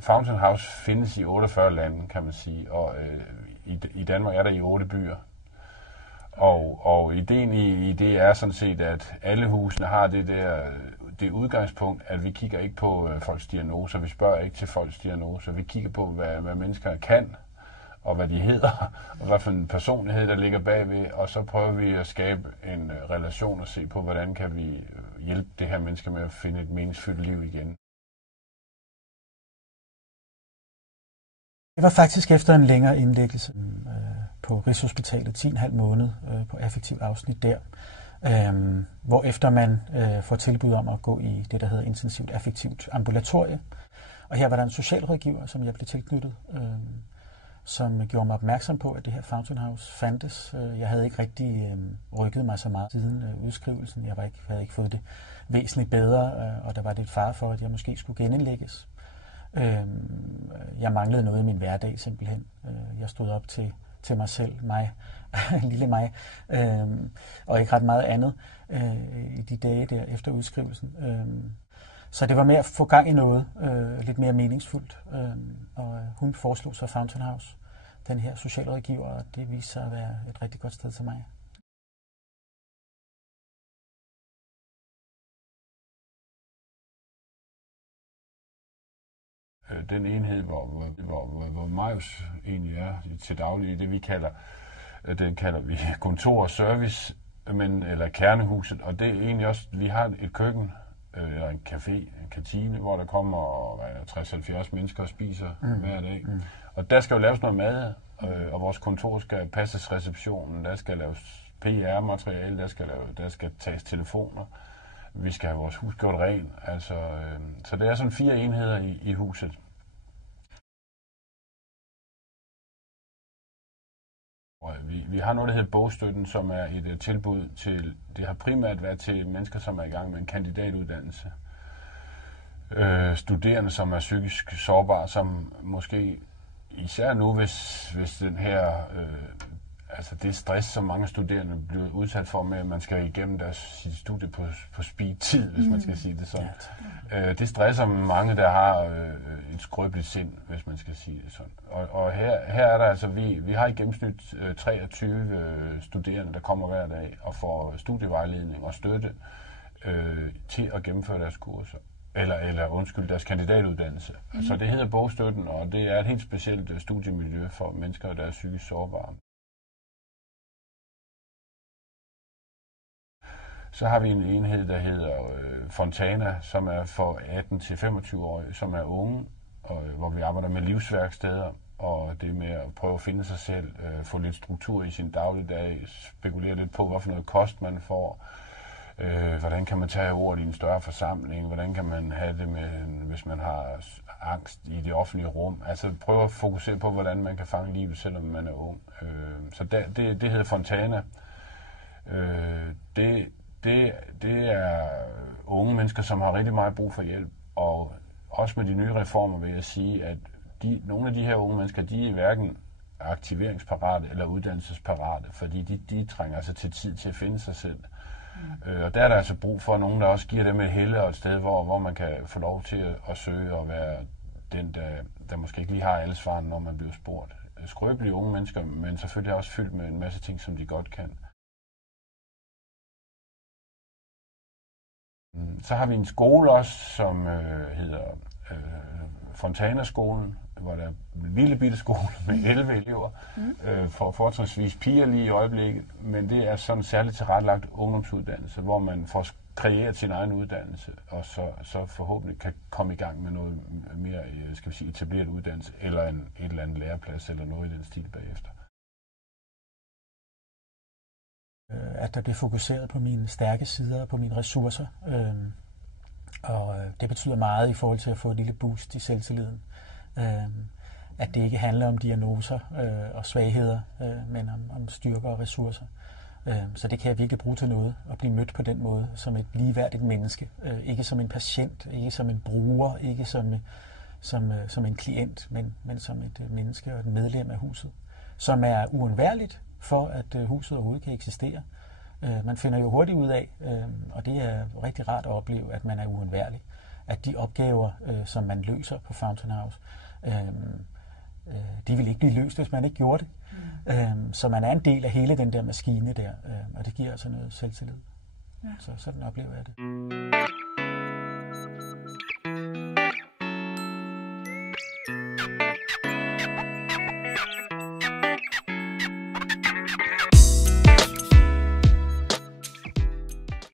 Fountain House findes i 48 lande, kan man sige, og i Danmark er der i 8 byer. Og ideen i det er sådan set, at alle husene har det udgangspunkt, at vi kigger ikke på folks diagnoser, vi spørger ikke til folks diagnoser, vi kigger på, hvad mennesker kan, og hvad de hedder, og hvad for en personlighed, der ligger bagved, og så prøver vi at skabe en relation og se på, hvordan kan vi hjælpe det her menneske med at finde et meningsfyldt liv igen. Det var faktisk efter en længere indlæggelse på Rigshospitalet, 10,5 måned på affektiv afsnit der, hvor efter man får tilbud om at gå i det, der hedder intensivt affektivt ambulatorie. Og her var der en socialrådgiver, som jeg blev tilknyttet, som gjorde mig opmærksom på, at det her Fountain House fandtes. Jeg havde ikke rigtig rykket mig så meget siden udskrivelsen. Jeg havde ikke fået det væsentligt bedre, og der var lidt fare for, at jeg måske skulle genindlægges. Jeg manglede noget i min hverdag simpelthen. Jeg stod op til mig selv, lille mig, og ikke ret meget andet i de dage der efter udskrivelsen. Så det var med at få gang i noget lidt mere meningsfuldt, og hun foreslog så Fountain House, den her socialrådgiver, og det viste sig at være et rigtig godt sted til mig. Den enhed, hvor Marius egentlig er til daglig, det vi kalder vi kontor og service, eller kernehuset, og det er egentlig også, vi har et køkken, eller en café, en kantine, hvor der kommer 60-70 mennesker og spiser hver dag. Og der skal jo laves noget mad, og vores kontor skal passes receptionen, der skal laves PR-materiale, der skal tages telefoner. Vi skal have vores hus gjort rent, så det er sådan 4 enheder i huset. Vi har noget, der hedder bogstøtten, som er et tilbud til, det har primært været til mennesker, som er i gang med en kandidatuddannelse. Studerende, som er psykisk sårbare, som måske især nu, hvis den her, det stress, som mange studerende bliver udsat for med, at man skal igennem sit studie på speed-tid, hvis man skal sige det sådan. Det stresser mange, der har et skrøbeligt sind, hvis man skal sige det sådan. Og her er der altså, vi har i gennemsnit 23 studerende, der kommer hver dag og får studievejledning og støtte til at gennemføre deres kurser. Eller deres kandidatuddannelse. Så det hedder bogstøtten, og det er et helt specielt studiemiljø for mennesker, der er psykisk sårbare. Så har vi en enhed, der hedder Fontana, som er for 18-25-årige, som er unge, hvor vi arbejder med livsværksteder, og det med at prøve at finde sig selv, få lidt struktur i sin dagligdag, spekulere lidt på, hvad for noget kost man får, hvordan kan man tage ordet i en større forsamling, hvordan kan man have det med, hvis man har angst i det offentlige rum. Altså prøve at fokusere på, hvordan man kan fange livet, selvom man er ung. Så det hedder Fontana. Det er unge mennesker, som har rigtig meget brug for hjælp, og også med de nye reformer vil jeg sige, at nogle af de her unge mennesker, de er hverken aktiveringsparate eller uddannelsesparate, fordi de trænger altså til tid til at finde sig selv. Og der er der altså brug for nogen, der også giver dem et helle og et sted, hvor man kan få lov til at søge og være den, der måske ikke lige har alle svarene, når man bliver spurgt. Skrøbelige unge mennesker, men selvfølgelig også fyldt med en masse ting, som de godt kan. Så har vi en skole også, som hedder Fontana-skolen, hvor der er en lille bitte skole med 11 elever, for fortrinsvis piger lige i øjeblikket, men det er sådan særligt tilrettelagt ungdomsuddannelse, hvor man får kreeret sin egen uddannelse, og så forhåbentlig kan komme i gang med noget mere, skal vi sige, etableret uddannelse, eller et eller andet læreplads, eller noget i den stil bagefter. At der bliver fokuseret på mine stærke sider og på mine ressourcer. Og det betyder meget i forhold til at få et lille boost i selvtilliden. At det ikke handler om diagnoser og svagheder, men om styrker og ressourcer. Så det kan jeg virkelig bruge til noget, at blive mødt på den måde, som et ligeværdigt menneske. Ikke som en patient, ikke som en bruger, ikke som en klient, men som et menneske og et medlem af huset, som er uundværligt for, at huset overhovedet kan eksistere. Man finder jo hurtigt ud af, og det er rigtig rart at opleve, at man er uundværlig. At de opgaver, som man løser på Fountain House, de vil ikke blive løst, hvis man ikke gjorde det. Så man er en del af hele den der maskine der, og det giver altså noget selvtillid. Ja. Så sådan oplever jeg det.